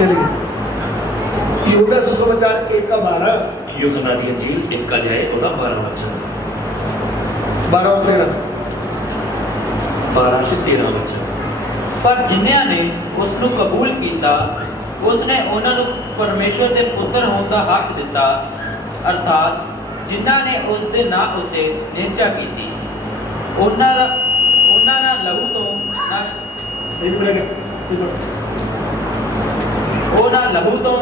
चलिए यूहन्ना सुसमाचार 1:12 यूहन्ना दी इंजील 1 अध्याय ओदा 12 वचन 12 और 13 12 ਤੇ 13 वचन। पर जिन्हों ने उसको कबूल किया उसने उन्होंने परमेश्वर के पुत्र होने का हक दिता, अर्थात जिन्हों ने उसके ना उसे निंचा की उन्होंने लहू तो ना लहू तो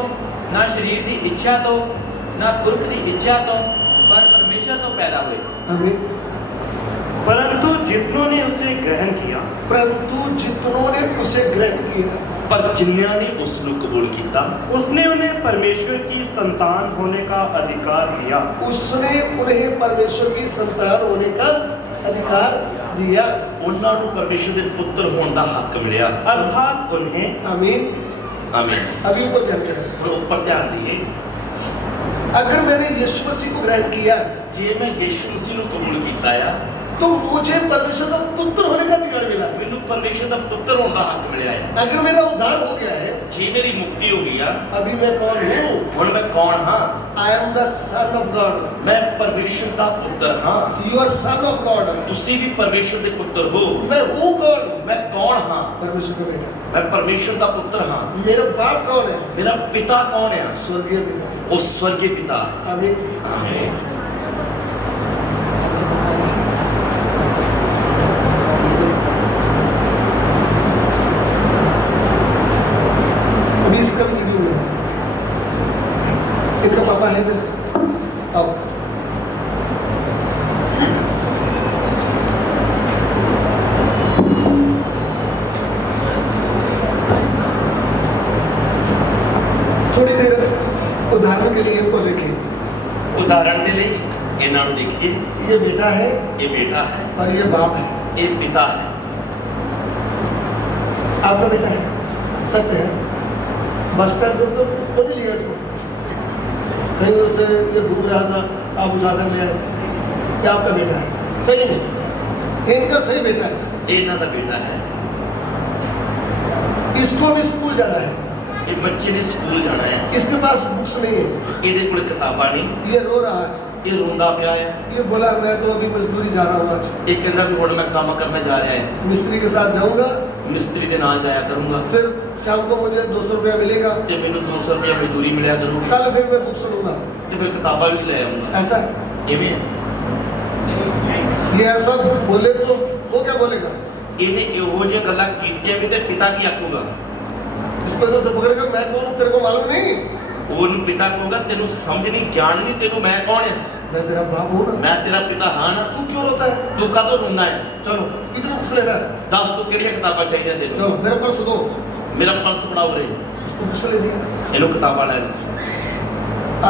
ना शरीर की इच्छा तो ना पुरख की इच्छा तो पर परमेश्वर तो पैदा हुए। आमीन। परंतु जितनों ने उसे ग्रहण किया, परंतु जितनों ने उसे ग्रहण किया, पर जिन्हों ने उसको कबूल किया उसने उन्हें परमेश्वर की संतान होने का अधिकार दिया। उसने उन्हें परमेश्वर की संतान होने का अधिकार दिया। उन्होंने परमेश्वर के पुत्र होने का हक मिला, अर्थात उन्हें। आमीन। आमीन। अभी ऊपर ध्यान दें। हम ऊपर ध्यान दिए, अगर मैंने यीशु मसीह को ग्रहण किया जे मैं यीशु मसीह को कबूल किया है तो मुझे परमेश्वर का पुत्र होने का अधिकार मिला। मैनू परमेश्वर का पुत्र होने का हक मिला है। अगर मेरा उद्धार हो गया है, जे मेरी मुक्ति हो गई है, अभी मैं कौन हूँ? हुण मैं कौन हाँ? I am the son of God. मैं परमेश्वर का पुत्र हाँ। You are son of God. तुसी भी परमेश्वर के पुत्र हो। मैं हूँ कौन? मैं कौन हाँ? परमेश्वर का बेटा। मैं परमेश्वर का पुत्र हाँ। मेरा बाप कौन है? मेरा पिता कौन है? स्वर्गीय पिता। उस स्वर्गीय पिता। आमीन। आमीन। अभी इसका वीडियो में एक पापा है ना, अब थोड़ी देर उदाहरण के लिए इनको देखें। उदाहरण के लिए इन्हों देखिए, ये बेटा है ये बेटा है, और ये बाप है। ये पिता है। आपका बेटा है, सच है। बस स्टैंड तो नहीं लिया इसको, कहीं उससे ये घूम रहा था, आप उठा कर ले आए। क्या आपका बेटा है? सही है, इनका सही बेटा है। ये इन्हों का बेटा है। इसको भी स्कूल जाना है, ये बच्चे ने स्कूल जाना है, इसके पास बुक्स नहीं है, ये कोल किताबा नहीं, ये रो रहा है। ये रोंदा पिया है। ये बोला मैं तो अभी मजदूरी जा रहा हूँ, आज ये कहता भी हुण मैं काम करने जा रहा है, मिस्त्री के साथ जाऊंगा, मिस्त्री के नाल जाया करूंगा, फिर शाम को मुझे 200 रुपया मिलेगा, तो मैंने 200 रुपया मजदूरी मिला करूंगी, कल फिर मैं बुक्स लूंगा। तो फिर किताबा भी ले आऊंगा। ऐसा इवें ये ऐसा बोले तो वो क्या बोलेगा? इन्हें इहो जिहियां गल्लां कीतियां भी ते पिता की आखूगा? इसको इधर से पकड़ेगा, मैं कौन हूं तेरे को मालूम नहीं? ਉਹਨੂੰ ਪਿਤਾ ਕਹੂਗਾ ਤੈਨੂੰ ਸਮਝ ਨਹੀਂ, ਗਿਆਨ ਨਹੀਂ, ਤੈਨੂੰ ਮੈਂ ਕੌਣ ਹੈ? मैं तेरा बाप हूँ ना। ਮੈਂ ਤੇਰਾ ਪਿਤਾ ਹਾਂ ਨਾ। तू क्यों रोता है? ਤੂੰ ਕਦੋਂ ਰੋਂਦਾ ਹੈ? चलो कितने बुक्स लेना है? ਦੱਸ ਤੂੰ ਕਿਹੜੀਆਂ ਕਿਤਾਬਾਂ ਚਾਹੀਦੀਆਂ ਤੈਨੂੰ? चलो मेरे पर्स दो। ਮੇਰਾ ਪਰਸ ਫੜਾਓ ਰੇ। इसको बुक्स ले दिया। ਇਹਨੂੰ ਕਿਤਾਬਾਂ ਲੈ ਲੈ।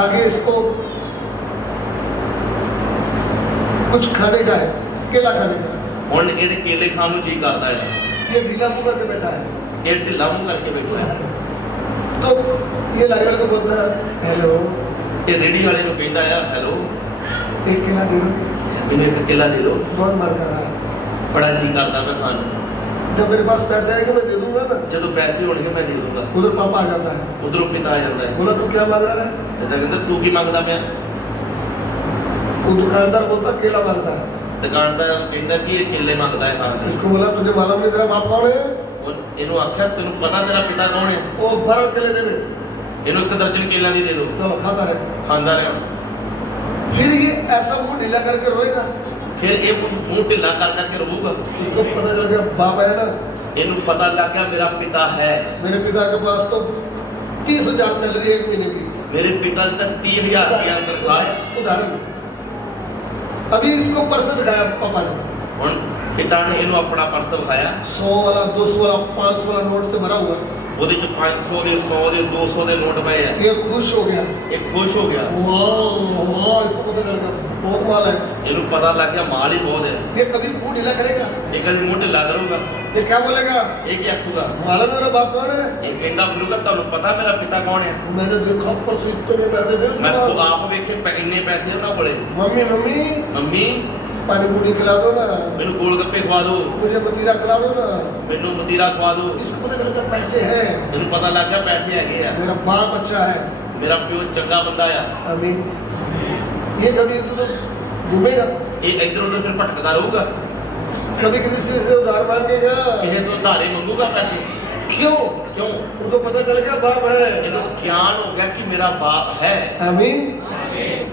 आगे इसको कुछ खाने का है, केला खाने का। ਹੁਣ ਇਹਦੇ ਕੇਲੇ ਖਾਣ ਨੂੰ ਜੀ ਕਰਦਾ ਹੈ। ये ढीला मुंह करके बैठा है, ਇਹ ਢਿੱਲਾ ਮੂੰਹ ਕਰਕੇ ਬੈਠਾ ਹੈ। तो ये लारी वाले को बोलता है हेलो, ਇਹ ਰੇੜੀ ਵਾਲੇ ਨੂੰ ਕਹਿੰਦਾ ਆ ਹੈਲੋ, एक केला दे दो। ਮੈਨੂੰ ਇੱਕ ਕੇਲਾ ਦੇ ਦਿਓ, बहुत मन कर रहा है। ਬੜਾ ਜੀ ਕਰਦਾ ਮੈਂ ਖਾਣ ਨੂੰ। जब मेरे पास पैसे आएंगे मैं दे दूंगा ना। ਜਦੋਂ ਪੈਸੇ ਹੋਣਗੇ ਮੈਂ ਦੇ ਦੂੰਗਾ। उधर पापा आ जाता है, ਉਧਰੋਂ ਪਿਤਾ ਆ ਜਾਂਦਾ ਹੈ। बोला तू क्या मांग रहा है? ਤੇ ਕਹਿੰਦਾ ਤੂੰ ਕੀ ਮੰਗਦਾ ਪਿਆ? वो दुकानदार बोलता केला मांगता है। ਦੁਕਾਨਦਾਰ ਕਹਿੰਦਾ ਕਿ ਇਹ ਕੇਲੇ ਮੰਗਦਾ ਹੈ ਖਾਣ ਨੂੰ। इसको बोला तुझे मालूम नहीं तेरा बाप कौन है? ਇਹਨੂੰ ਆਖਿਆ ਤੈਨੂੰ ਪਤਾ ਤੇਰਾ ਪਿਤਾ ਕੌਣ ਹੈ? वो 12 केले दे दे। ਇਹਨੂੰ ਇੱਕ ਦਰਜਨ ਕੇਲਾ ਦੀ ਦੇ ਦਿਓ, चलो खाता रहे। ਖਾਂਦਾ ਰਿਹਾ। फिर ये ऐसा मुंह ढीला करके रोएगा। ਫਿਰ ਇਹ ਮੂੰਹ ਢਿੱਲਾ ਕਰ ਕਰਕੇ ਰੋਊਗਾ। इसको पता चल गया बाप है ना, ਇਹਨੂੰ ਪਤਾ ਲੱਗ ਗਿਆ ਮੇਰਾ ਪਿਤਾ ਹੈ। मेरे पिता के पास तो 30,000 सैलरी एक महीने की। ਮੇਰੇ ਪਿਤਾ ਦੀ ਤਾਂ 30,000 रुपया तनख्वाह है। उदाहरण अभी इसको पर्स दिखाया पापा ने, ਹੁਣ ਪਿਤਾ ਨੇ ਇਹਨੂੰ ਆਪਣਾ ਪਰਸ ਵਿਖਾਇਆ। 100 वाला 200 वाला 500 वाला नोट से भरा हुआ। ਉਹਦੇ ਚ 500 ਦੇ 100 ਦੇ 200 ਦੇ ਨੋਟ ਪਏ ਆ। ये खुश हो गया, ਇਹ ਖੁਸ਼ ਹੋ ਗਿਆ। वाह वाह, इसको पता चल गया बहुत माल है। ਇਹਨੂੰ ਪਤਾ ਲੱਗ ਗਿਆ ਮਾਲ ਹੀ ਬਹੁਤ ਹੈ। ये कभी मुंह ढीला करेगा? ਇਹ ਕਦੇ ਮੂੰਹ ਢਿੱਲਾ ਕਰੂਗਾ? ये क्या बोलेगा? ਇਹ ਕੀ ਆਖੂਗਾ? मालूम मेरा बाप कौन है? ਇਹ ਕਹਿੰਦਾ ਫਿਰੂਗਾ ਤੁਹਾਨੂੰ ਪਤਾ ਮੇਰਾ ਪਿਤਾ ਕੌਣ ਹੈ? मैंने देखा परसों इतने पैसे दे उसके ਮੈਂ पास। तो ਆਪ ਵੇਖੇ ਇੰਨੇ ਪੈਸੇ ਉਹਨਾਂ ਕੋਲੇ। मम्मी मम्मी ਮੰਮੀ पानी पूरी खिला दो ना, ਮੈਨੂੰ ਗੋਲ ਗੱਪੇ ਖਵਾ ਦਿਓ, मुझे मतीरा खिला दो ना। ਮੈਨੂੰ ਮਤੀਰਾ ਖਵਾ ਦਿਓ। इसको पता चला कि पैसे हैं, ਮੈਨੂੰ ਪਤਾ ਲੱਗ ਗਿਆ ਪੈਸੇ ਹੈਗੇ ਆ, मेरा बाप अच्छा है। ਮੇਰਾ ਪਿਓ ਚੰਗਾ ਬੰਦਾ ਆ। आमीन। ये कभी तो घूमेगा, ਇਹ ਇੱਧਰ ਉੱਧਰ ਫਿਰ ਭਟਕਦਾ ਰਹੂਗਾ, कभी किसी से उधार मांगेगा। ਕਿਸੇ ਤੋਂ ਧਾਰੇ ਮੰਗੂਗਾ ਪੈਸੇ। क्यों? ਕਿਉਂ? उनको पता चल गया बाप है। ਇਹਨੂੰ ਗਿਆਨ ਹੋ ਗਿਆ ਕਿ ਮੇਰਾ ਬਾਪ है। आमीन।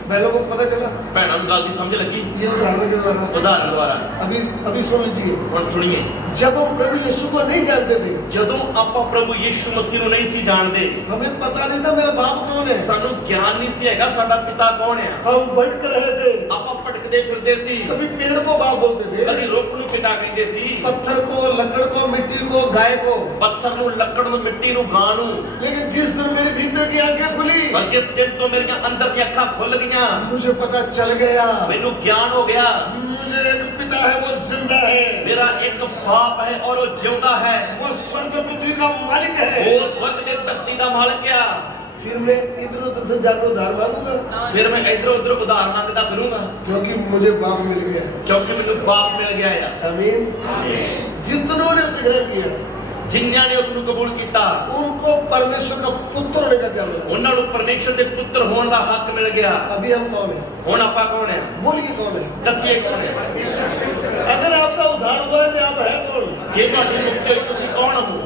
बहनों को पता चला, ਭੈਣਾਂ ਨੂੰ ਗੱਲ ਦੀ ਸਮਝ ਲੱਗੀ ये उदाहरण के द्वारा। ਉਦਾਹਰਨ ਦੁਆਰਾ। अभी सुन लीजिए, ਹੁਣ ਸੁਣੀਏ, जब हम प्रभु यीशु को नहीं जानते थे, ਜਦੋਂ ਆਪਾਂ ਪ੍ਰਭੂ ਯੀਸ਼ੂ ਮਸੀਹ ਨੂੰ ਨਹੀਂ ਸੀ ਜਾਣਦੇ, हमें पता नहीं था मेरा बाप कौन है। ਸਾਨੂੰ ਗਿਆਨ ਨਹੀਂ ਸੀ ਹੈਗਾ ਸਾਡਾ ਪਿਤਾ ਕੌਣ ਆ। हम भटक रहे थे, ਆਪਾਂ ਭਟਕਦੇ ਫਿਰਦੇ ਸੀ, कभी पेड़ को बाप बोलते थे, ਕਦੀ ਰੁੱਖ ਨੂੰ ਪਿਤਾ ਕਹਿੰਦੇ ਸੀ, पत्थर को, लकड़ को, मिट्टी को, गाय को। ਪੱਥਰ ਨੂੰ, ਲੱਕੜ ਨੂੰ, ਮਿੱਟੀ ਨੂੰ, ਗਾਂ ਨੂੰ। लेकिन जिस दिन मेरे भीतर की आंखें खुली, ਪਰ ਜਿਸ ਦਿਨ ਤੋਂ ਮੇਰੀਆਂ ਅੰਦਰ ਦੀਆਂ ਅੱਖਾਂ ਖੁੱਲ ਗਈਆਂ, मुझे पता चल गया, ਮੈਨੂੰ ਗਿਆਨ ਹੋ ਗਿਆ, मुझे एक पिता है, वो जिंदा है, ਮੇਰਾ ਇੱਕ ਬਾਪ ਹੈ ਔਰ ਉਹ ਜਿਉਂਦਾ ਹੈ, वो स्वर्ग पृथ्वी का मालिक है। ਉਹ ਸਵਰਗ ਦੇ ਧਰਤੀ ਦਾ ਮਾਲਕ ਆ। फिर मैं इधर उधर से जाकर उधार मांगूंगा, ਫਿਰ ਮੈਂ ਇਧਰੋਂ ਉਧਰ ਉਧਾਰ ਮੰਗਦਾ ਫਿਰੂੰਗਾ, क्योंकि मुझे बाप मिल गया है। ਕਿਉਂਕਿ ਮੈਨੂੰ ਬਾਪ ਮਿਲ ਗਿਆ ਆ। आमीन। जितनों ने उसे ग्रहण किया, ਜਿਨ੍ਹਾਂ ਨੇ ਉਸ ਨੂੰ ਕਬੂਲ ਕੀਤਾ, उनको परमेश्वर का पुत्र होने का क्या मिला। ਉਹਨਾਂ ਨੂੰ ਪਰਮੇਸ਼ਰ ਦੇ ਪੁੱਤਰ ਹੋਣ ਦਾ ਹੱਕ ਮਿਲ ਗਿਆ। अभी हम कौन है? ਹੁਣ ਆਪਾਂ ਕੌਣ ਆ? बोलिए कौन है? ਦੱਸੀਏ ਕੌਣ ਆ? अगर आपका उद्धार हुआ है तो आप है कौन? ਜੇ ਤੁਹਾਡੀ ਮੁਕਤੀ ਹੋਈ, ਤੁਸੀਂ ਕੌਣ ਹੋ?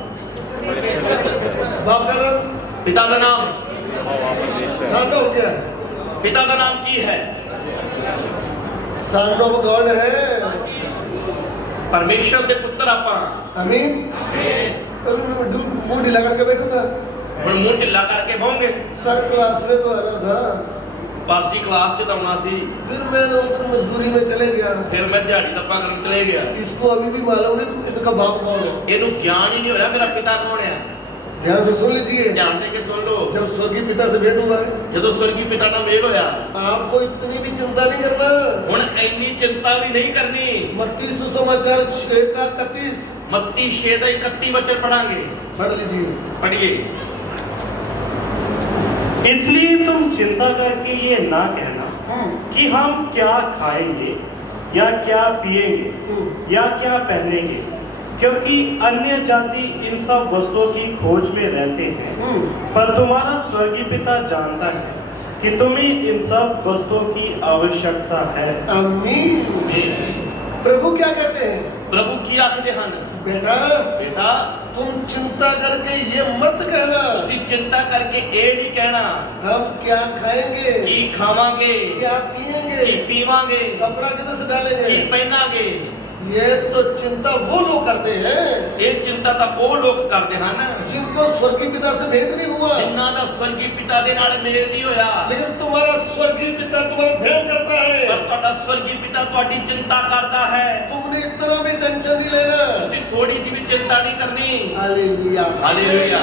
बाप का नाम ਪਿਤਾ ਦਾ ਨਾਮ, सानो हो गया है। ਪਿਤਾ ਦਾ ਨਾਮ ਕੀ ਹੈ? सानो कौन है? ਪਰਮੇਸ਼ਰ ਦੇ ਪੁੱਤਰ ਆਪਾਂ। अमीन। मुंह ढीला करके बैठूंगा। ਹੁਣ ਮੂੰਹ ਢਿੱਲਾ ਕਰਕੇ ਬਹੋਗੇ। सर क्लास में तो आना था, ਪਾਸਟੀ ਕਲਾਸ 'ਚ ਤਾਂ ਆਉਣਾ ਸੀ, फिर मैं उधर मजदूरी में चले गया। ਫਿਰ ਮੈਂ ਦਿਹਾੜੀ ਦੱਪਾ ਕਰਨ ਚਲੇ ਗਿਆ। इसको अभी भी मालूम नहीं इसका बाप कौन है। ਇਹਨੂੰ ਗਿਆਨ ਹੀ ਨਹੀਂ ਹੋਇਆ ਮੇਰਾ ਪਿਤਾ ਕੌਣ ਆ। ध्यान से सुन लीजिए, ਧਿਆਨ ਦੇ ਕੇ ਸੁਣ ਲਓ। जब स्वर्गीय पिता से भेंट हुआ है, ਜਦੋਂ ਸਵਰਗੀ ਪਿਤਾ ਨਾਲ ਮੇਲ ਹੋਇਆ, आपको इतनी भी चिंता नहीं करना। ਹੁਣ ਇੰਨੀ ਚਿੰਤਾ ਵੀ ਨਹੀਂ ਕਰਨੀ। मत्ती सुसमाचार 6 का 31 ਮੱਤੀ 6 ਦਾ 31 ਵਚਨ ਪੜਾਂਗੇ। पढ़ लीजिए। पढ़िए। इसलिए तुम चिंता करके ये ना कहना कि हम क्या खाएंगे या क्या पिएंगे या क्या पहनेंगे, क्योंकि अन्य जाति इन सब वस्तुओं की खोज में रहते हैं, पर तुम्हारा स्वर्गीय पिता जानता है कि तुम्हें इन सब वस्तुओं की आवश्यकता है। आमीन। प्रभु क्या कहते हैं? प्रभु की आखिर हन बेटा, बेटा तुम चिंता करके ये मत कहना ਤੁਸੀਂ चिंता करके ਇਹ ਨਹੀਂ ਕਹਿਣਾ हम क्या खाएंगे, ਕੀ ਖਾਵਾਂਗੇ, क्या ਕੀ पिएंगे, ਪੀਵਾਂਗੇ, कपड़ा किधर से ਕੀ डालेंगे। ਪਹਿਨਾਂਗੇ। ये तो चिंता वो लोग करते हैं ਇਹ ਚਿੰਤਾ ਤਾਂ ਉਹ ਲੋਕ ਕਰਦੇ ਹਨ जिनको स्वर्गीय पिता से भेंट नहीं हुआ। ਜਿਨ੍ਹਾਂ ਦਾ ਸਵਰਗੀ ਪਿਤਾ ਦੇ ਨਾਲ ਮੇਲ ਨਹੀਂ ਹੋਇਆ। लेकिन तुम्हारा स्वर्गीय पिता तुम्हारा ध्यान करता है। ਪਰ ਤੁਹਾਡਾ ਸਵਰਗੀ ਪਿਤਾ ਤੁਹਾਡੀ ਚਿੰਤਾ ਕਰਦਾ ਹੈ। तुमने इतना भी टेंशन नहीं लेना। ਤੁਸੀਂ ਥੋੜੀ ਜਿਹੀ ਵੀ ਚਿੰਤਾ ਨਹੀਂ ਕਰਨੀ। हालेलुया। ਹਾਲੇਲੂਇਆ।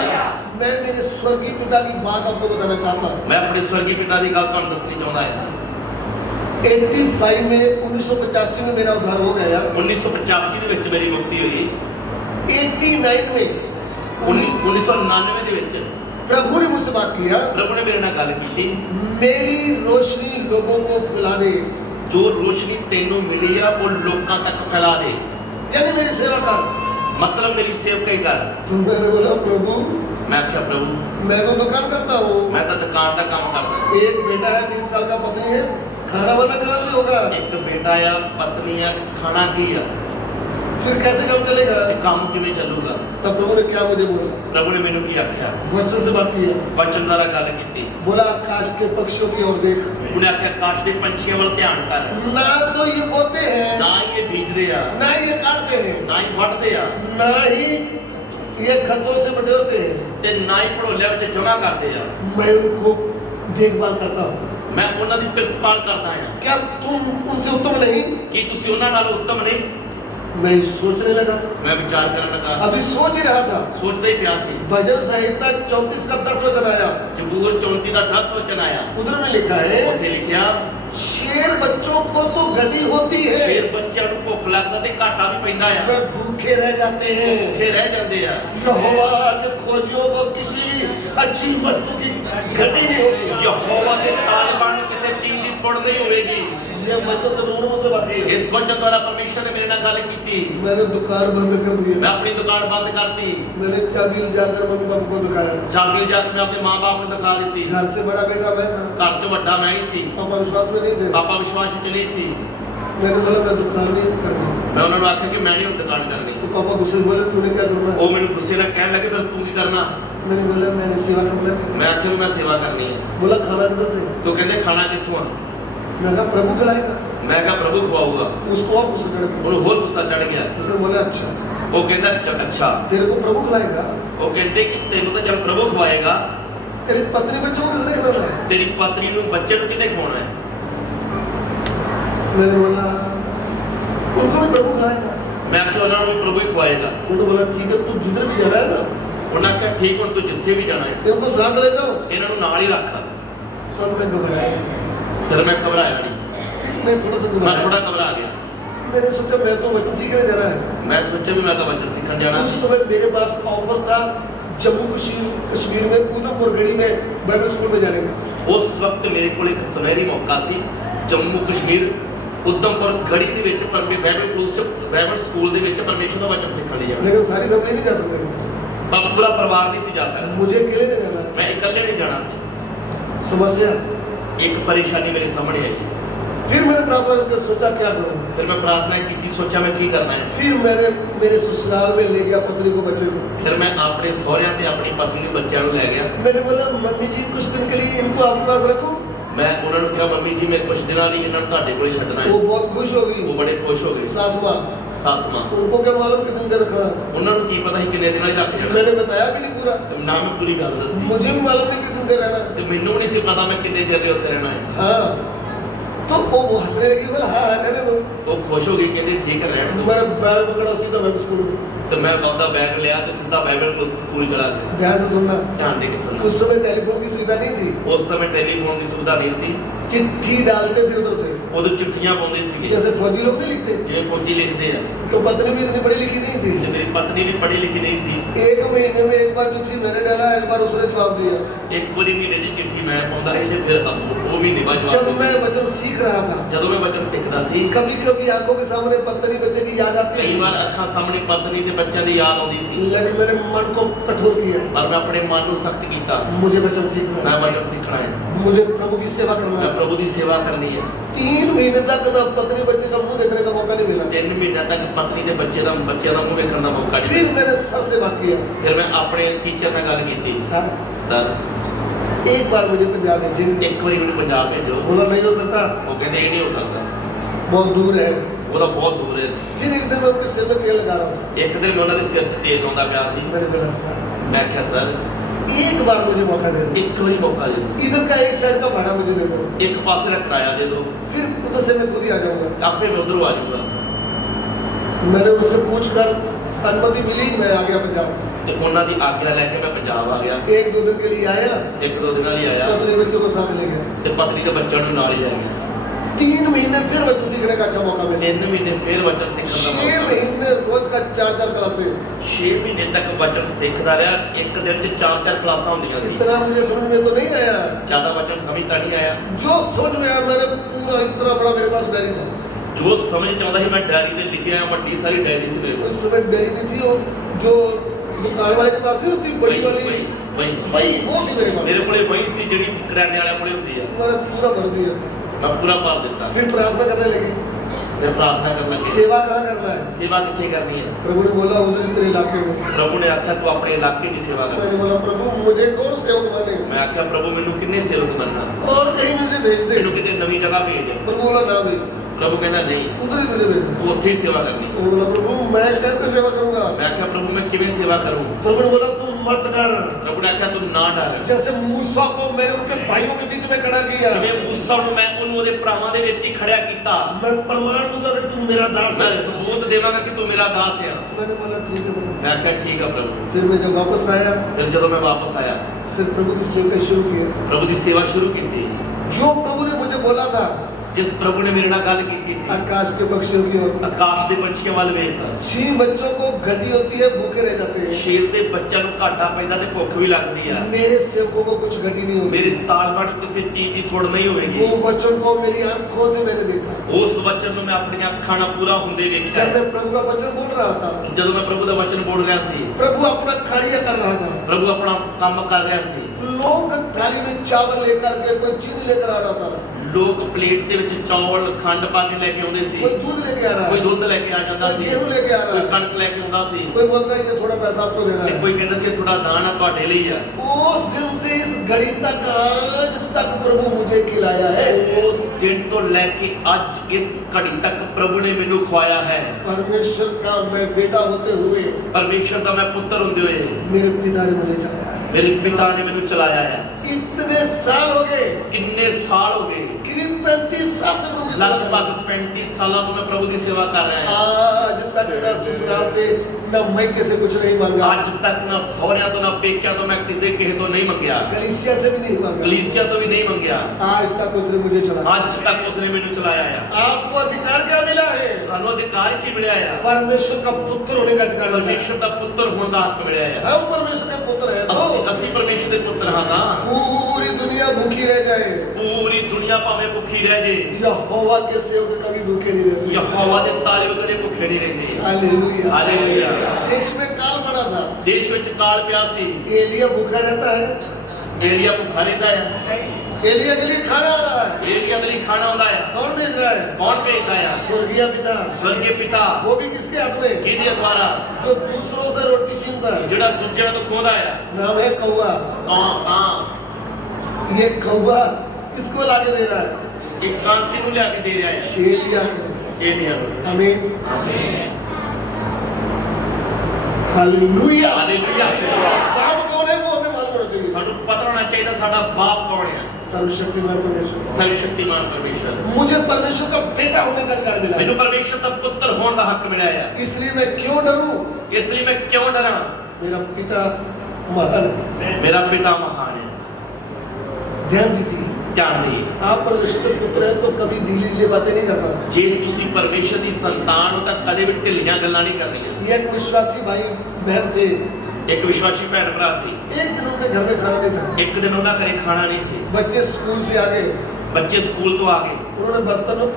मैं मेरे स्वर्गीय पिता की बात आपको बताना चाहता हूँ। ਮੈਂ ਆਪਣੇ ਸਵਰਗੀ ਪਿਤਾ ਦੀ ਗੱਲ ਤੁਹਾਨੂੰ ਦੱਸਣੀ ਚਾਹੁੰਦਾ ਹਾਂ। 85 में 1985 में मेरा उद्धार हो गया। 1985 ਦੇ ਵਿੱਚ ਮੇਰੀ ਮੁਕਤੀ ਹੋਈ। 89 में 1999 ਦੇ ਵਿੱਚ प्रभु ने मुझसे बात किया, ਪ੍ਰਭੂ ਨੇ ਮੇਰੇ ਨਾਲ ਗੱਲ ਕੀਤੀ। मेरी रोशनी लोगों को फैला दे। ਜੋ ਰੋਸ਼ਨੀ ਤੈਨੂੰ ਮਿਲੀ ਆ ਉਹ ਲੋਕਾਂ ਤੱਕ ਫੈਲਾ ਦੇ। यानी मेरी सेवा कर। ਮਤਲਬ ਮੇਰੀ ਸੇਵਕਾਈ ਕਰ। तो मैंने बोला प्रभु ਮੈਂ ਆਖਿਆ ਪ੍ਰਭੂ मैं तो दुकान करता हूँ, ਮੈਂ ਤਾਂ ਦੁਕਾਨ ਦਾ ਕੰਮ ਕਰਦਾ। एक बेटा है 3 साल का, पत्नी है, खाना वाना कहाँ से होगा, ਇੱਕ ਬੇਟਾ ਆ, ਪਤਨੀ ਆ, ਖਾਣਾ ਕੀ ਆ, फिर कैसे काम चलेगा। ਇਹ ਕੰਮ ਕਿਵੇਂ ਚੱਲੂਗਾ। तब प्रभु ने क्या मुझे बोला, ਪ੍ਰਭੂ ਨੇ ਮੈਨੂੰ ਕੀ ਆਖਿਆ, वचन से बात किया। ਵਚਨ ਦੁਆਰਾ ਗੱਲ ਕੀਤੀ। बोला आकाश के पक्षियों की ओर देख, ਉਹਨੇ ਆਖਿਆ ਆਕਾਸ਼ ਦੇ ਪੰਛੀਆਂ ਵੱਲ ਧਿਆਨ ਕਰ। ना तो ये बोते हैं, ਨਾ ਹੀ ਇਹ ਬੀਜਦੇ ਆ, ना ये काटते हैं, ਨਾ ਹੀ ਵੱਢਦੇ ਆ, ना ही ये खतों से बटोरते हैं। ਤੇ ਨਾ ਹੀ ਭੜੋਲਿਆਂ ਵਿੱਚ ਜਮ੍ਹਾਂ ਕਰਦੇ ਆ। मैं उनको देखभाल करता हूँ। ਮੈਂ ਉਹਨਾਂ ਦੀ ਪ੍ਰਤਿਪਾਲ ਕਰਦਾ ਹਾਂ। क्या तुम उनसे उत्तम नहीं। ਕੀ ਤੁਸੀਂ ਉਹਨਾਂ ਨਾਲੋਂ ਉੱਤਮ ਨਹੀਂ। मैं सोचने लगा, ਮੈਂ ਵਿਚਾਰ ਕਰਨ ਲੱਗਾ, अभी सोच ही रहा था। ਸੋਚਦਾ ਹੀ ਪਿਆ ਸੀ। भजन संहिता 34 का 10 वचन आया, ਜ਼ਬੂਰ 34 ਦਾ 10 ਵਚਨ ਆਇਆ। उधर में लिखा है, ਉੱਥੇ ਲਿਖਿਆ, शेर बच्चों को तो गति होती है, ਫਿਰ ਬੱਚਿਆਂ ਨੂੰ ਭੁੱਖ ਲੱਗਦਾ ਤੇ ਘਾਟਾ ਵੀ ਪੈਂਦਾ ਆ, वे भूखे रह जाते हैं। ਭੁੱਖੇ ਰਹਿ ਜਾਂਦੇ ਆ। यहोवा के खोजियों को किसी भी अच्छी वस्तु की गति नहीं होगी। ਯਹੋਵਾ ਦੇ ਤਾਲਿਬਾਨ ਨੂੰ ਕਿਸੇ ਚੀਜ਼ ਦੀ ਥੋੜ ਨਹੀਂ ਹੋਵੇਗੀ। ये ये बच्चों से प्रभु ने मुझसे बात की। इस वचन द्वारा परमेश्वर ने मेरे नाल गल कीती। मैंने दुकान बंद कर दी। मैं अपनी दुकान बंद करती। मैंने चाबी जाकर मम्मी पापा को दिखाया। चाबी जाकर मैं अपने माँ बाप को दिखा दी। घर से बड़ा बेटा मैं था। घर तो बड़ा मैं ही सी। पापा विश्वास में नहीं थे। पापा विश्वास च नहीं सी। मैंने बोला मैं दुकान नहीं करनी। मैं उन्होंने आख्या कि मैं नहीं हुण दुकान करनी। तो पापा गुस्से बोले तूने क्या करना है? वो मैंने गुस्से नाल कहन लगे फिर तू की करना? मैंने बोला मैंने सेवा करना है। मैं आख्या भी मैं सेवा करनी है। बोला खाना किधर से? तो कहते खाना कित्थों आ? मैं कहा प्रभु खिलाएगा। मैं कहा प्रभु खवाऊगा। उसको और गुस्सा चढ़ गया। ਉਹਨੂੰ ਹੋਰ ਗੁੱਸਾ ਚੜ ਗਿਆ। उसने बोला अच्छा ਉਹ ਕਹਿੰਦਾ ਅੱਛਾ तेरे को प्रभु खिलाएगा। ਉਹ ਕਹਿੰਦੇ ਕਿ ਤੈਨੂੰ ਤਾਂ ਚੱਲ ਪ੍ਰਭੂ ਖਵਾਏਗਾ, तेरी पत्नी बच्चों को किसने खिलाना है? ਤੇਰੀ ਪਤਨੀ ਨੂੰ ਬੱਚੇ ਨੂੰ ਕਿਹਨੇ ਖਵਾਉਣਾ ਹੈ? मैंने बोला उनको भी प्रभु खिलाएगा। ਮੈਂ ਆਖਿਆ ਉਹਨਾਂ ਨੂੰ ਪ੍ਰਭੂ ਹੀ ਖਵਾਏਗਾ। उन्होंने बोला ठीक है तू जिधर भी जाना है ना ਉਹਨਾਂ ਆਖਿਆ ਠੀਕ ਹੁਣ ਤੂੰ ਜਿੱਥੇ ਵੀ ਜਾਣਾ ਹੈ इनको साथ ले जाओ। ਇਹਨਾਂ ਨੂੰ ਨਾਲ ਹੀ ਰੱਖ। तब मैं घबराया। ਫਿਰ ਮੈਂ ਘਬਰਾਇਆ ਨਹੀਂ। मैं थोड़ा सा ਮੈਂ घबराया। ਥੋੜਾ ਘਬਰਾ ਗਿਆ। मैंने सोचा मैं तो वचन सीखने जाना है। ਮੈਂ ਸੋਚਿਆ ਵੀ ਮੈਂ ਤਾਂ ਵਚਨ ਸਿੱਖਣ ਜਾਣਾ। उस समय मेरे पास ऑफर था जम्मू कश्मीर में उधमपुर गढ़ी में बाइबल स्कूल में जाने का। ਉਸ ਵਕਤ ਮੇਰੇ ਕੋਲ ਇੱਕ ਸੁਨਹਿਰੀ ਮੌਕਾ ਸੀ। ਜੰਮੂ ਕਸ਼ਮੀਰ ਉਧਮਪੁਰ ਗੜੀ ਦੇ ਵਿੱਚ ਬਾਈਬਲ ਸਕੂਲ ਦੇ ਵਿੱਚ ਪਰਮੇਸ਼ਰ ਦਾ ਵਚਨ ਸਿੱਖਣ ਲਈ ਜਾਣਾ। लेकिन सारी फैमिली नहीं जा सकते। ਪਰ ਪੂਰਾ ਪਰਿਵਾਰ ਨਹੀਂ ਸੀ ਜਾ ਸਕਦਾ। मुझे अकेले नहीं जाना ਮੈਂ ਇਕੱਲੇ नहीं ਜਾਣਾ ਸੀ। है। समस्या। ਇੱਕ ਪਰੇਸ਼ਾਨੀ ਮੇਰੇ ਸਾਹਮਣੇ ਆਈ। फिर मैंने प्रार्थना करके सोचा क्या करूं। ਫਿਰ ਮੈਂ ਪ੍ਰਾਰਥਨਾ ਕੀਤੀ, ਸੋਚਿਆ ਮੈਂ ਕੀ ਕਰਨਾ ਹੈ। फिर मैंने मेरे ससुराल में ले गया पत्नी को बच्चे को। ਫਿਰ ਮੈਂ ਆਪਣੇ ਸਹੁਰਿਆਂ ਤੇ ਆਪਣੀ ਪਤਨੀ ਨੂੰ ਬੱਚਿਆਂ ਨੂੰ ਲੈ ਗਿਆ। मैंने बोला मम्मी जी कुछ दिन के लिए इनको आपके पास रखो। ਮੈਂ ਉਹਨਾਂ ਨੂੰ ਕਿਹਾ ਮੰਮੀ ਜੀ ਮੈਂ ਕੁਝ ਦਿਨਾਂ ਲਈ ਇਹਨਾਂ ਨੂੰ ਤੁਹਾਡੇ ਕੋਲ ਹੀ ਛੱਡਣਾ वो ਹੈ। बहुत खुश हो गई। ਉਹ ਬੜੇ ਖੁਸ਼ ਹੋ ਗਏ। सास माँ ਸੱਸ ਮਾਂ उनको क्या मालूम कितने देर रखना है। ਉਹਨਾਂ ਨੂੰ ਕੀ पता ਸੀ ਕਿੰਨੇ ਦਿਨਾਂ ਲਈ ਰੱਖ ਜਾਣਾ। मैंने बताया भी नहीं पूरा। ਤੇ ਨਾ ਮੈਂ ਪੂਰੀ ਗੱਲ ਦੱਸੀ मुझे भी मालूम नहीं कितने देर रहना है। ਤੇ ਮੈਨੂੰ ਵੀ ਨਹੀਂ ਸੀ ਪਤਾ ਮੈਂ ਕਿੰਨੇ ਚਿਰ ਲਈ ਉੱਥੇ ਰਹਿਣਾ ਹੈ। हाँ तो वो हंसने लगी। बोला हाँ रहने दो। ਉਹ ਖੁਸ਼ ਹੋ ਗਈ, ਕਹਿੰਦੇ ਠੀਕ ਹੈ ਰਹਿਣ ਦਿਓ। मैंने बैग पकड़ा सीधा मैं स्कूल में। ਤੇ ਮੈਂ ਆਪਦਾ ਬੈਗ ਲਿਆ ਤੇ ਸਿੱਧਾ ਬਾਈਬਲ ਸਕੂਲ ਚਲਾ ਗਿਆ। ध्यान से सुनना। ਧਿਆਨ ਦੇ ਕੇ ਸੁਣਨਾ। उस समय टेलीफोन की सुविधा नहीं थी। ਉਸ ਸਮੇਂ ਟੈਲੀਫੋਨ ਦੀ ਸੁਵਿਧਾ ਨਹੀਂ ਸੀ। चिट्ठी डालते थे उधर से ਉਦੋਂ ਚਿੱਠੀਆਂ ਪਾਉਂਦੇ ਸੀਗੇ जैसे फौजी लोग नहीं लिखते। ਜਿਵੇਂ ਫੌਜੀ ਲਿਖਦੇ ਆ। तो पत्नी भी इतनी पढ़ी लिखी नहीं ਤੇ थी। ਮੇਰੀ ਪਤਨੀ ਵੀ ਪੜ੍ਹੀ ਲਿਖੀ ਨਹੀਂ ਸੀ। एक महीने में एक बार चिट्ठी मैंने डाला एक बार उसने जवाब दिया। ਇੱਕ ਵਾਰੀ ਮਹੀਨੇ 'ਚ ਚਿੱਠੀ ਮੈਂ ਪਾਉਂਦਾ ਸੀ ਤੇ ਫਿਰ ਉਹ ਵੀ ਨਿਭਾ जब ਜਵਾਬ मैं ਦਿੰਦਾ। वचन सीख रहा था ਜਦੋਂ ਮੈਂ ਵਚਨ ਸਿੱਖਦਾ ਸੀ कभी कभी आंखों के सामने पत्नी बच्चे की याद आती ਕਈ थी। ਵਾਰ ਅੱਖਾਂ ਸਾਹਮਣੇ ਪਤਨੀ ਤੇ ਬੱਚਿਆਂ ਦੀ ਯਾਦ ਆਉਂਦੀ ਸੀ। लेकिन मैंने मन को कठोर किया। ਪਰ ਮੈਂ ਆਪਣੇ ਮਨ ਨੂੰ ਸਖਤ ਕੀਤਾ। मुझे वचन सीखना ਮੈਂ है। ਵਚਨ ਸਿੱਖਣਾ ਹੈ। मुझे प्रभु की सेवा करना ਮੈਂ है। ਪ੍ਰਭੂ ਦੀ ਸੇਵਾ ਕਰਨੀ ਹੈ। 3 महीने तक ना पत्नी बच्चे का मुंह देखने का मौका नहीं मिला। 3 ਮਹੀਨਿਆਂ ਤੱਕ ਪਤਨੀ ਤੇ ਬੱਚੇ ਦਾ ਮੂੰਹ ਵੇਖਣ ਦਾ ਮੌਕਾ ਨਹੀਂ फिर ਮਿਲਿਆ। मैंने सर से बात किया। ਫਿਰ ਮੈਂ ਆਪਣੇ ਟੀਚਰ ਨਾਲ ਗੱਲ ਕੀਤੀ। सर ਸਰ एक बार मुझे पंजाब भेजिए। ਇੱਕ ਵਾਰੀ ਮੈਨੂੰ ਪੰਜਾਬ ਭੇਜੋ। बोला नहीं हो सकता ਉਹ ਕਹਿੰਦੇ ਇਹ ਨਹੀਂ ਹੋ ਸਕਦਾ, बहुत दूर है। ਉਹ ਤਾਂ ਬਹੁਤ ਦੂਰ ਹੈ। फिर एक दिन मैं उनके सिर में तेल लगा रहा था। ਇੱਕ ਦਿਨ ਮੈਂ ਉਹਨਾਂ ਦੇ ਸਿਰ 'ਚ ਤੇਲ ਆਉਂਦਾ ਪਿਆ ਸੀ। मैंने बोला सर ਮੈਂ ਕਿਹਾ ਸਰ एक बार मुझे मौका दे दो। ਇੱਕ वारी मौका दे दो, इधर का एक साइड का भाड़ा मुझे दे दो। एक पासे का किराया दे दो, फिर उधर से मैं खुद ही आ जाऊंगा। आपे मैं उधर आ जाऊंगा। मैंने उनसे पूछकर अनुमति मिली। मैं आ गया पंजाब। ਤੇ ਉਹਨਾਂ ਦੀ ਆਗਿਆ ਲੈ ਕੇ ਮੈਂ ਪੰਜਾਬ ਆ ਗਿਆ। 1-2 दिन के लिए आया। 1-2 ਦਿਨਾਂ ਲਈ ਆਇਆ पत्नी बच्चों को साथ ले गया। ਤੇ ਪਤਨੀ ਤੇ ਬੱਚਿਆਂ ਨੂੰ ਨਾਲ ਹੀ ਲੈ ਗਿਆ। 3 महीने फिर बच्चों सीखने का अच्छा मौका मिला। 3 ਮਹੀਨੇ ਫਿਰ ਵਚਨ ਸਿੱਖਣ ਦਾ 6 ਮੌਕਾ। महीने रोज का 4-4 क्लासें। 6 ਮਹੀਨੇ ਤੱਕ ਵਚਨ ਸਿੱਖਦਾ ਰਿਹਾ। ਇੱਕ ਦਿਨ 'ਚ 4-4 ਕਲਾਸਾਂ ਹੁੰਦੀਆਂ ਸੀ। इतना मुझे समझ में तो नहीं आया। ਜ਼ਿਆਦਾ ਵਚਨ ਸਮਝ ਤਾਂ ਨਹੀਂ ਆਇਆ। जो समझ में आया मैंने पूरा इतना बड़ा मेरे पास डायरी था। ਜੋ ਸਮਝ ਚਾਹੁੰਦਾ ਸੀ ਮੈਂ ਡਾਇਰੀ ਤੇ ਲਿਖਿਆ, ਵੱਡੀ सारी डायरी ਸੀ ਮੇਰੇ ਕੋਲ। उस समय डायरी नहीं थी वो जो दुकान वाले के पास नहीं होती बड़ी वाली वही भाई वो थी मेरे पास। ਮੇਰੇ ਕੋਲੇ ਵਹੀ ਸੀ ਜਿਹੜੀ ਕਰਿਆਨੇ ਵਾਲਿਆਂ ਕੋਲੇ ਹੁੰਦੀ ਆ। मैंने पूरा भर दिया। ਮੈਂ ਪੂਰਾ ਭਰ ਦਿੱਤਾ। फिर प्रार्थना करने लगे। ਫਿਰ प्रार्थना ਕਰਨ ਲੱਗੇ। सेवा कहाँ करना है? सेवा कितने करनी है? प्रभु ने बोला उधर ही तेरे इलाके में। प्रभु ने आख्या तू अपने इलाके की सेवा कर। मैंने बोला प्रभु मुझे कौन सेवक बने? मैं आख्या प्रभु मैनू किन्ने सेवक बनना, और कहीं मुझे भेज दे। मैनू किते नवी जगह भेज। प्रभु बोला ना भेज। प्रभु कहना नहीं, उधर ही मुझे भेज। तू उत्थे ही सेवा करनी। तो बोला प्रभु मैं कैसे सेवा करूंगा? मैं आख्या प्रभु मैं किवें सेवा करूं? प्रभु ने बोला तुम मत कर। प्रभु ने आख्या तू ना डर। जैसे मूसा को मैंने उनके भाइयों के बीच में खड़ा किया। जिवें मूसा नूं मैं उन्होंने ਉਹਦੇ ਭਰਾਵਾਂ ਦੇ ਵਿੱਚ ਹੀ ਖੜਿਆ ਕੀਤਾ। मैं प्रमाण दूंगा कि तुम मेरा दास मैं है। सबूत देवांगा कि तू मेरा दास है। मैंने बोला ठीक है प्रभु। मैं आख्या ठीक है प्रभु। फिर मैं जब वापस आया फिर जब मैं वापस आया फिर प्रभु की सेवा शुरू किया। प्रभु की सेवा शुरू की थी। जो प्रभु ने मुझे बोला था जिस प्रभु ने मेरे नाल गल कीती सी आकाश के पक्षियों की ओर। आकाश दे पंछियों वाल वेख। छह बच्चों को घटी होती है, भूखे रह जाते हैं। शेर दे बच्चों नूं घाटा पैंदा ते भुख भी लगदी आ। मेरे सेवकों को कुछ घटी नहीं होती। मेरे तालबा नूं किसी चीज की थोड़ नहीं होगी। वो वचन को मेरी आंखों से मैंने देखा। उस वचन नूं मैं अपनी अखां नाल पूरा हुंदे वेखिया। जब मैं प्रभु का वचन बोल रहा था, जदों मैं प्रभु दा वचन बोल रहा सी, प्रभु अपना कार्य कर रहा था। प्रभु अपना काम कर रहा सी। लोग थाली में चावल लेकर के, कोई चीनी लेकर आ रहा था, लोग प्लेट दे विच चौल खंड पा के लेके आउंदे सी। कोई दूध लेके आ रहा कोई है, दुੱਧ लेके आ ਜਾਂਦਾ कोई ਸੀ, गेहूं लेके आ रहा कोई है, कणक लेके आਉਂਦਾ ਸੀ, कोई बोलता है ये थोड़ा पैसा आपको देना ਤੇ है। ਕੋਈ ਕਹਿੰਦਾ ਸੀ ਥੋੜਾ ਦਾਨ ਆ ਤੁਹਾਡੇ ਲਈ ਆ। उस दिन से इस घड़ी तक, आज तक प्रभु मुझे खिलाया है। ਉਸ ਦਿਨ ਤੋਂ ਲੈ ਕੇ ਅੱਜ ਇਸ ਘੜੀ ਤੱਕ ਪ੍ਰਭੂ ਨੇ ਮੈਨੂੰ ਖਵਾਇਆ ਹੈ। परमेश्वर का मैं बेटा होते हुए ਪਰਮੇਸ਼ਰ ਦਾ ਮੈਂ ਪੁੱਤਰ ਹੁੰਦੇ ਹੋਏ मेरे पिता ने मुझे चलाया है। ਮੇਰੇ ਪਿਤਾ ਨੇ ਮੈਨੂੰ ਚਲਾਇਆ ਹੈ। इतने साल हो गए, ਕਿੰਨੇ ਸਾਲ ਹੋ ਗਏ? करीब 35 साल से प्रभु की सेवा कर रहा ਲਗਭਗ 35 ਸਾਲਾਂ ਤੋਂ ਮੈਂ ਪ੍ਰਭੂ ਦੀ ਸੇਵਾ ਕਰ ਰਿਹਾ हूं। ਹਾਂ। आज तक ना ससुराल से ना मैके से कुछ नहीं मांगा, ਅੱਜ तक ਨਾ ਸਹੁਰਿਆਂ ਤੋਂ ਨਾ ਪੇਕਿਆਂ ਤੋਂ ਮੈਂ ਕਿਸੇ ਤੋਂ ਨਹੀਂ ਮੰਗਿਆ, कलीसिया से भी नहीं मांगा। ਕਲੀਸਿਆ ਤੋਂ ਵੀ ਨਹੀਂ ਮੰਗਿਆ। आज तक उसने मुझे चलाया। ਅੱਜ ਤੱਕ ਉਸਨੇ ਮੈਨੂੰ ਚਲਾਇਆ ਆ। आपको अधिकार क्या मिला है? ਤੁਹਾਨੂੰ ਅਧਿਕਾਰ ਕੀ ਮਿਲਿਆ ਆ? परमेश्वर का पुत्र होने का अधिकार मिला है। ਪਰਮੇਸ਼ਰ ਦਾ ਪੁੱਤਰ ਹੋਣ ਦਾ ਹੱਕ ਮਿਲਿਆ ਆ। हम परमेश्वर के पुत्र हैं ਅਸੀਂ तो ਅਸੀਂ ਪਰਮੇਸ਼ਰ ਦੇ ਪੁੱਤਰ ਹਾਂ ਤਾਂ पूरी दुनिया भूखी रह जाए, ਪੂਰੀ ਦੁਨੀਆ ਭਾਵੇਂ ਭੁੱਖੀ ਰਹਿ ਜੇ, यहोवा के सेवक कभी भूखे नहीं रहते। ਯਹੋਵਾ ਦੇ ਤਾਲਿਬ ਕਦੇ ਭੁੱਖੇ ਨਹੀਂ ਰਹਿੰਦੇ। हालेलुया। ਹਾਲੇਲੂਇਆ। देश में काल पड़ा था, ਦੇਸ਼ ਵਿੱਚ ਕਾਲ ਪਿਆ ਸੀ। एलिया भूखा रहता है, ਏਲੀਆ ਭੁੱਖਾ ਰਹਿੰਦਾ ਆ। एलिया के लिए खाना आ रहा है। ਏਲੀਆ ਦੇ ਲਈ ਖਾਣਾ ਆਉਂਦਾ ਆ। कौन भेज रहा है? ਕੌਣ ਭੇਜਦਾ ਆ? स्वर्गीय पिता। ਸਵਰਗੀ ਪਿਤਾ। वो भी किसके हाथ में? ਕਿਹਦੇ ਦੁਆਰਾ? जो दूसरों से रोटी छीनता है। ਜਿਹੜਾ ਦੂਜਿਆਂ ਤੋਂ ਖੋਹਦਾ ਆ। नाम है कौआ। ਤਾਂ ये कौआ किसको लाके दे रहा है? ਇੱਕ ਕਾਂਤੀ ਨੂੰ ਲਿਆ ਕੇ ਦੇ ਰਿਹਾ ਆ। एलिया को। ਏਲੀਆ ਨੂੰ। आमीन। ਆਮੀਨ। हालेलुया। ਹਾਲੇਲੂਇਆ। बाप कौन है वो हमें मालूम होना चाहिए। ਸਾਨੂੰ ਪਤਾ ਹੋਣਾ ਚਾਹੀਦਾ ਸਾਡਾ ਬਾਪ ਕੌਣ ਹੈ। सर्वशक्तिमान परमेश्वर। ਸਰਵਸ਼ਕਤੀਮਾਨ ਪਰਮੇਸ਼ਰ। मुझे परमेश्वर का बेटा होने का अधिकार मिला ਮੈਨੂੰ है। ਪਰਮੇਸ਼ਰ ਦਾ ਪੁੱਤਰ ਹੋਣ ਦਾ ਹੱਕ ਮਿਲਿਆ ਆ। इसलिए मैं क्यों डरूं? ਇਸ ਲਈ ਮੈਂ ਕਿਉਂ ਡਰਾਂ? मेरा पिता महान है। ਮੇਰਾ ਪਿਤਾ ਮਹਾਨ ਹੈ। ध्यान दीजिए, ਧਿਆਨ ਦੇਈਏ। आप परमेश्वर के पुत्र हैं तो कभी ढीली ढीली बातें नहीं करना। ਜੇ ਤੁਸੀਂ ਪਰਮੇਸ਼ਰ ਦੀ ਸੰਤਾਨ ਹੋ ਤਾਂ ਕਦੇ ਵੀ ਢਿੱਲੀਆਂ ਗੱਲਾਂ ਨਹੀਂ ਕਰਨੀਆਂ। ये एक विश्वासी भाई बहन थे, ਇੱਕ ਵਿਸ਼ਵਾਸੀ ਭੈਣ ਭਰਾ ਸੀ। एक दिन उनके घर में खाना नहीं था। ਇੱਕ ਦਿਨ ਉਹਨਾਂ ਘਰੇ ਖਾਣਾ ਨਹੀਂ ਸੀ। बच्चे स्कूल से आ गए, ਬੱਚੇ ਸਕੂਲ ਤੋਂ ਆ ਗਏ। उन्होंने बर्तन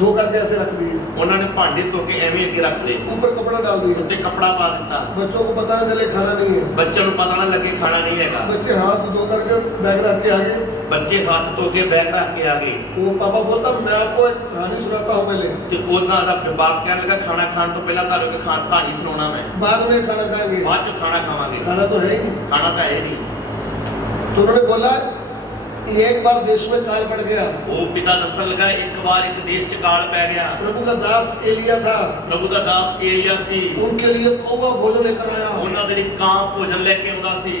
धो करके ऐसे रख दिए, ਉਹਨਾਂ ਨੇ ਭਾਂਡੇ ਧੋ ਕੇ ਐਵੇਂ ਅੱਗੇ ਰੱਖ ਲਏ, ऊपर कपड़ा डाल दिया। ਉੱਤੇ ਕੱਪੜਾ ਪਾ ਦਿੱਤਾ। बच्चों को पता न चले खाना नहीं है। ਬੱਚਿਆਂ ਨੂੰ ਪਤਾ ਨਾ ਲੱਗੇ ਖਾਣਾ ਨਹੀਂ ਹੈਗਾ। बच्चे हाथ धो करके बैग रख के आ गए। ਬੱਚੇ ਹੱਥ ਧੋ ਕੇ ਬੈਗ ਰੱਖ ਕੇ ਆ ਗਏ। वो पापा बोलता मैं आपको एक कहानी सुनाता हूँ पहले, ਤੇ ਉਹਨਾਂ ਦਾ ਬਾਪ ਕਹਿਣ ਲੱਗਾ खाना खाਣ ਤੋਂ ਪਹਿਲਾਂ ਤੁਹਾਨੂੰ ਇੱਕ ਕਹਾਣੀ ਸੁਣਾਉਣਾ ਮੈਂ, बाद में खाना खाएंगे। ਬਾਅਦ ਚ ਖਾਣਾ ਖਾਵਾਂਗੇ। खाना तो है ही नहीं। ਖਾਣਾ ਤਾਂ ਹੈ ਨਹੀਂ। तो उन्होंने बोला एक बार देश में काल पड़ गया। ਉਹ ਪਿਤਾ ਦੱਸਣ ਲੱਗਾ ਇੱਕ ਵਾਰ ਇੱਕ ਦੇਸ਼ ਚ ਕਾਲ ਪੈ ਗਿਆ। प्रभु का दास एलिया था, ਪ੍ਰਭੂ ਦਾ ਦਾਸ ਏਲੀਆ ਸੀ। उनके लिए कौवा भोजन लेकर आया। ਉਹਨਾਂ ਦੇ ਲਈ ਕਾਂ ਭੋਜਨ ਲੈ ਕੇ ਆਉਂਦਾ ਸੀ।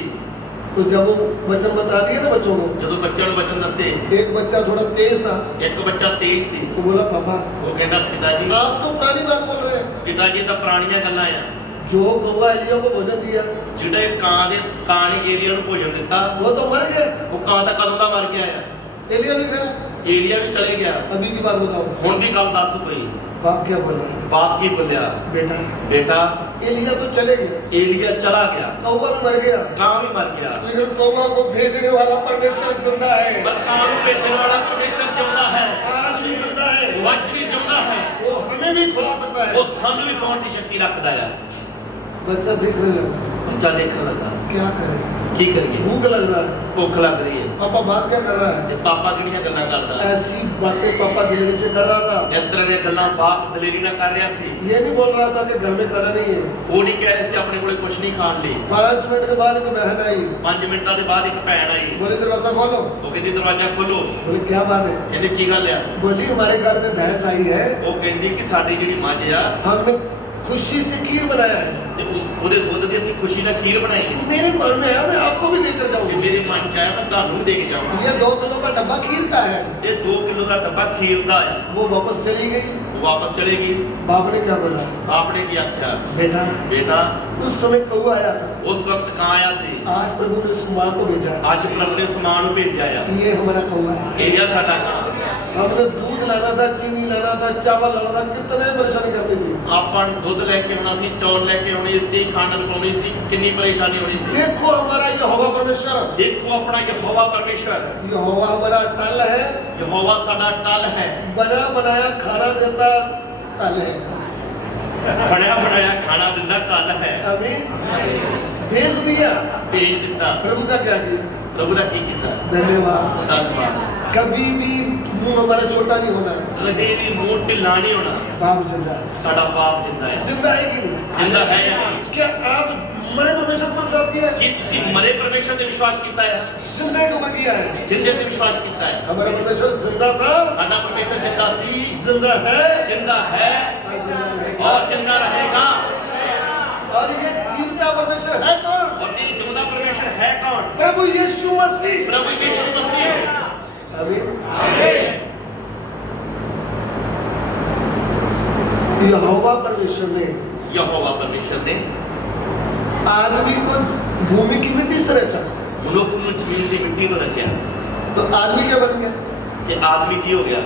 तो जब वो वचन बता दिए ना बच्चों को, ਜਦੋਂ ਬੱਚਿਆਂ ਨੂੰ ਵਚਨ ਦੱਸੇ, एक बच्चा थोड़ा तेज था, ਇੱਕ ਬੱਚਾ ਤੇਜ਼ ਸੀ। तो बोला पापा ਉਹ ਕਹਿੰਦਾ ਪਿਤਾ ਜੀ, आप तो पुरानी बात बोल रहे हैं। ਪਿਤਾ ਜੀ ਤਾਂ ਪੁਰਾਣੀਆਂ ਗੱਲਾਂ ਆ। जो कौवा एलिया को भोजन दिया ਜਿਹੜੇ ਕਾਂ ਨੇ ਏਲੀਆ ਨੂੰ ਭੋਜਨ ਦਿੱਤਾ, वो तो मर गया। ਉਹ ਕਾਂ ਤਾਂ ਕਦੋਂ ਦਾ ਮਰ ਗਿਆ ਆ। एलिया भी गया। ਏਲੀਆ ਵੀ ਚਲੇ ਗਿਆ। अभी की बात बताओ, ਹੁਣ ਦੀ ਗੱਲ ਦੱਸ ਕੋਈ। बाप क्या बोल रहा है? ਬਾਪ ਕੀ ਬੋਲਿਆ? बेटा ਬੇਟਾ एलिया तो चले गया, ਏਲੀਆ ਚਲਾ ਗਿਆ, कौवा भी मर गया, ਕਾਂ ਵੀ ਮਰ ਗਿਆ, लेकिन कौवा को भेजने वाला परमेश्वर जिंदा है। ਪਰ ਕਾਂ ਨੂੰ ਭੇਜਣ ਵਾਲਾ ਪਰਮੇਸ਼ਰ ਜਿਉਂਦਾ ਹੈ। आज भी जिंदा है। ਉਹ ਅੱਜ ਵੀ ਜਿਉਂਦਾ ਹੈ। वो हमें भी खुला सकता है। ਉਹ ਸਾਨੂੰ ਵੀ ਖਾਣ ਦੀ ਸ਼ਕਤੀ ਰੱਖਦਾ ਆ। बच्चा देखने लगा, ਬੱਚਾ ਦੇਖਣ ਲੱਗਾ, क्या करे, ਕੀ ਕਰੀਏ? भूख लग रहा है। ਭੁੱਖ ਲੱਗ ਰਹੀ ਹੈ। पापा बात क्या कर रहा है? ਤੇ ਪਾਪਾ ਕਿਹੜੀਆਂ ਗੱਲਾਂ ਕਰਦਾ? ऐसी बातें पापा दिल्ली से कर रहा था। ਇਸ ਤਰ੍ਹਾਂ ਦੀਆਂ ਗੱਲਾਂ ਬਾਪ ਦਲੇਰੀ ਨਾਲ ਕਰ ਰਿਹਾ ਸੀ। ये नहीं बोल रहा था कि घर में खाना नहीं है। ਉਹ ਨਹੀਂ ਕਹਿ ਰਹੇ ਸੀ ਆਪਣੇ ਕੋਲੇ ਕੁਝ ਨਹੀਂ ਖਾਣ ਲਈ। 5 मिनट के बाद एक बहन आई, 5 ਮਿੰਟਾਂ ਦੇ ਬਾਅਦ ਇੱਕ ਭੈਣ ਆਈ। बोले दरवाजा खोलो। ਉਹ ਕਹਿੰਦੀ ਦਰਵਾਜ਼ਾ ਖੋਲੋ। बोले क्या बात है? ਕਹਿੰਦੇ ਕੀ ਗੱਲ ਆ? बोली हमारे घर में भैंस आई है, ਉਹ ਕਹਿੰਦੀ ਕਿ ਸਾਡੀ ਜਿਹੜੀ ਮੱਝ ਆ, हमने खुशी से खीर बनाया है। ਤੇ ਉਹਦੇ ਦੁੱਧ ਦੀ ਅਸੀਂ ਖੁਸ਼ੀ ਨਾਲ ਖੀਰ ਬਣਾਈ ਹੈ। मेरे मन में है, मैं आपको भी देकर ਤੇ जाऊंगी। ਮੇਰੇ ਮਨ ਚ ਆਇਆ ਮੈਂ ਤੁਹਾਨੂੰ ਵੀ ਦੇ ਕੇ ਜਾਵਾਂ। ये 2 किलो का डब्बा खीर का है। ਇਹ 2 ਕਿਲੋ ਦਾ ਡੱਬਾ ਖੀਰ ਦਾ ਹੈ। वो वापस चली गई। ਉਹ ਵਾਪਸ ਚਲੇਗੀ। बाप ने क्या बोला? ਆਪਨੇ ਕੀ ਆਖਿਆ? बेटा ਬੇਟਾ उस समय कौवा आया था, ਉਸ ਵਕਤ ਕਾਂ ਆਇਆ ਸੀ। आज प्रभु ने उस माँ को भेजा है। ਅੱਜ ਪ੍ਰਭੂ ਨੇ ਸਮਾਨ ਨੂੰ ਭੇਜਿਆ ਆ। ये हमारा कौवा है। ਇਹ ਆ ਸਾਡਾ ਕਾਂ। हमने दूध लाना था, चीनी लाना था, चावल लाना था, कितने परेशानी करनी थी। ਆਪਾਂ ਨੂੰ ਦੁੱਧ ਲੈ ਕੇ ਆਉਣਾ ਸੀ, ਚੌਲ ਲੈ ਕੇ ਆਉਣੇ ਸੀ, ਖੰਡ ਪਾਉਣੀ ਸੀ, ਕਿੰਨੀ ਪਰੇਸ਼ਾਨੀ ਹੋਣੀ ਸੀ। देखो हमारा यहोवा परमेश्वर, ਦੇਖੋ ਆਪਣਾ ਯਹੋਵਾ ਪਰਮੇਸ਼ਰ, यहोवा हमारा तल है, ਯਹੋਵਾ ਸਾਡਾ ਟਲ ਹੈ, बना बनाया खाना देता तल है। ਬਣਿਆ ਬਣਾਇਆ ਖਾਣਾ ਦਿੰਦਾ ਕੱਲ ਹੈ। आमीन। भेज दिया, ਭੇਜ ਦਿੱਤਾ। प्रभु का क्या किया? ਪ੍ਰਭੂ ਦਾ ਕੀ ਕੀਤਾ? धन्यवाद। ਧੰਨਵਾਦ। कभी भी मुंह हमारा छोटा नहीं होना है। ਕਦੇ ਵੀ ਮੂੰਹ ਢਿੱਲਾ ਨਹੀਂ ਹੋਣਾ। बाप जिंदा है। ਸਾਡਾ ਬਾਪ ਜਿੰਦਾ ਹੈ। जिंदा है कि नहीं? ਜਿੰਦਾ ਹੈ ਜਾਂ ਨਹੀਂ? क्या आप मरे परमेश्वर पर विश्वास किया है? ਕੀ ਤੁਸੀਂ ਮਰੇ ਪਰਮੇਸ਼ਰ ਤੇ ਵਿਸ਼ਵਾਸ ਕੀਤਾ ਹੈ? जिंदे के ऊपर किया है। ਜਿੰਦੇ ਤੇ ਵਿਸ਼ਵਾਸ ਕੀਤਾ ਹੈ? हमारा परमेश्वर जिंदा था, ਸਾਡਾ ਪਰਮੇਸ਼ਰ ਜਿੰਦਾ ਸੀ, जिंदा है ਜਿੰਦਾ ਹੈ और जिंदा रहेगा। ਔਰ ਜਿੰਦਾ ਰਹੇਗਾ। और ये जीवता परमेश्वर है कौन? और ये जिंदा परमेश्वर है कौन? प्रभु यीशु मसीह। प्रभु यीशु मसीह। आमीन। यहोवा परमेश्वर ने यहोवा परमेश्वर ने आदमी को भूमि की मिट्टी से रचा, मनुख ਨੂੰ ਜ਼ਮੀਨ ਦੀ ਮਿੱਟੀ ਤੋਂ ਰਚਿਆ। तो आदमी क्या बन गया? ਤੇ ਆਦਮੀ ਕੀ ਹੋ ਗਿਆ?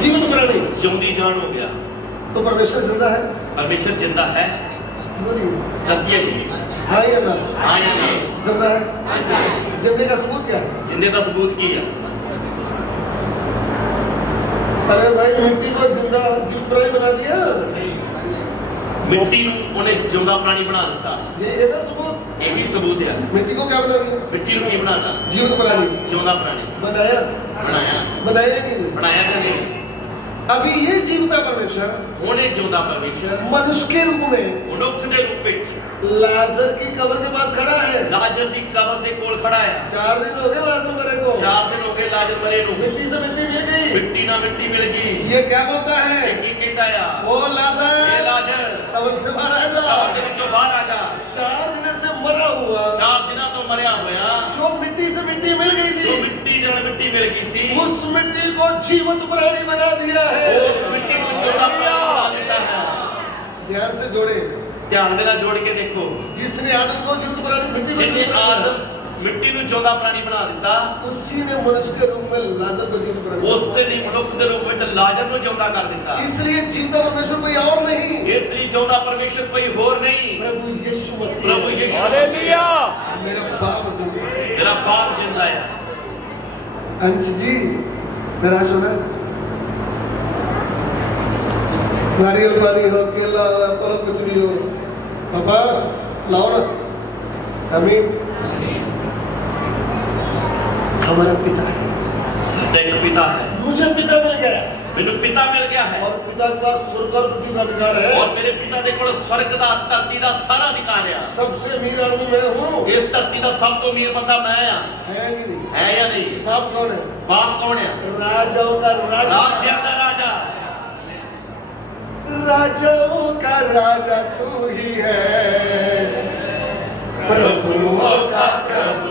जीवित प्राणी। ਜਿਉਂਦੀ ਜਾਨ ਹੋ ਗਿਆ। तो परमेश्वर जिंदा है? परमेश्वर जिंदा है? बोलिए दसिए भी। हाँ या ना? हाँ या नहीं? जिंदा है। हाँ जी। जिंदे का सबूत क्या है? जिंदे का सबूत की है? अरे भाई मिट्टी को जिंदा जीवित प्राणी बना दिया, मिट्टी ਨੂੰ ਉਹਨੇ ਜਿਉਂਦਾ ਪ੍ਰਾਣੀ ਬਣਾ ਦਿੱਤਾ। ये ना सबूत। ਇਹੀ सबूत ਹੈ। मिट्टी को क्या बना दिया? ਮਿੱਟੀ ਨੂੰ ਕੀ ਬਣਾਤਾ? जीवित प्राणी ਜਿਉਂਦਾ ਪ੍ਰਾਣੀ बनाया। ਬਣਾਇਆ। बनाया कि नहीं? ਬਣਾਇਆ ਕਿ ਨਹੀਂ? अभी ये जीवता परमेश्वर ਉਹਨੇ ਜਿਉਂਦਾ ਪਰਮੇਸ਼ਰ मनुष्य के रूप में ਮਨੁੱਖ ਦੇ ਰੂਪ ਵਿੱਚ लाजर की कब्र के पास खड़ा है। ਲਾਜ਼ਰ ਦੀ ਕਬਰ ਦੇ ਕੋਲ ਖੜਾ ਹੈ। 4 दिन हो गए लाजर मरे को। 4 ਦਿਨ ਹੋ ਗਏ ਲਾਜ਼ਰ ਮਰੇ ਨੂੰ। मिट्टी से मिट्टी मिल गई। ਮਿੱਟੀ ਨਾਲ ਮਿੱਟੀ ਮਿਲ ਗਈ। ये क्या बोलता है? ਇਹ ਕੀ ਕਹਿੰਦਾ ਆ? ओ ਇਹ लाजर ਲਾਜ਼ਰ कब्र से बाहर आ ਕਬਰ जा। ਦੇ ਵਿੱਚੋਂ ਬਾਹਰ ਆ ਜਾ। 4 दिन से मरा हुआ 4 ਦਿਨਾਂ ਤੋਂ ਮਰਿਆ ਹੋਇਆ, जो मिट्टी से मिट्टी मिल गई ਜੋ थी, ਮਿੱਟੀ ਨਾਲ ਮਿੱਟੀ ਮਿਲ ਗਈ ਸੀ, उस मिट्टी को जीवित प्राणी बना दिया है। ਉਸ ਮਿੱਟੀ ਨੂੰ ਜਿਉਂਦਾ ਪ੍ਰਾਣੀ ਬਣਾ ਦਿੱਤਾ ਹੈ। ध्यान से जोड़े। ਧਿਆਨ ਦੇ ਨਾਲ ਜੋੜ ਕੇ ਦੇਖੋ। जिसने आदम को जीवित प्राणी मिट्टी से ਜਿਹਨੇ जीवित प्राणी ਆਦਮ बनाया, ਮਿੱਟੀ ਨੂੰ ਜਿਉਂਦਾ ਪ੍ਰਾਣੀ ਬਣਾ ਦਿੱਤਾ, उसी ने मनुष्य के रूप में लाजर को जीवित प्राणी ਉਸ बनाया। ਨੇ ਮਨੁੱਖ ਦੇ ਰੂਪ ਵਿੱਚ ਲਾਜ਼ਰ ਨੂੰ ਜਿਉਂਦਾ ਕਰ ਦਿੱਤਾ। इसलिए जीवता परमेश्वर कोई और नहीं, ਇਸ ਲਈ ਜਿਉਂਦਾ ਪਰਮੇਸ਼ਰ ਕੋਈ ਹੋਰ ਨਹੀਂ, प्रभु यीशु मसीह। ਪ੍ਰਭੂ ਯਿਸੂ ਮਸੀਹ। मेरा बाप जिंदा है। ਮੇਰਾ ਬਾਪ ਜਿੰਦਾ ਹੈ। अंश जी नाराज होना, नारियल पानी हो, केला हो, एप्पल हो, कुछ भी हो, पापा लाओ ना। आमीन। हमारा पिता है। ਸਾਡਾ ਇੱਕ ਪਿਤਾ ਹੈ। मुझे पिता मिल गया ਮੈਨੂੰ ਪਿਤਾ ਮਿਲ ਗਿਆ ਹੈ। और पिता का स्वर्ग और पृथ्वी का अधिकार है। ਔਰ ਮੇਰੇ ਪਿਤਾ ਦੇ ਕੋਲ ਸਵਰਗ ਦਾ ਧਰਤੀ ਦਾ ਸਾਰਾ ਅਧਿਕਾਰ ਹੈ। सबसे अमीर आदमी मैं हूँ। ਇਸ ਧਰਤੀ ਦਾ ਸਭ ਤੋਂ ਅਮੀਰ ਬੰਦਾ ਮੈਂ ਆ। है कि नहीं? ਹੈ ਜਾਂ ਨਹੀਂ? बाप कौन है? ਬਾਪ ਕੌਣ ਹੈ? राजाओं का राजा। ਰਾਜਿਆਂ ਦਾ ਰਾਜਾ। राजाओं का राजा तू ही है, प्रभुओं का प्रभु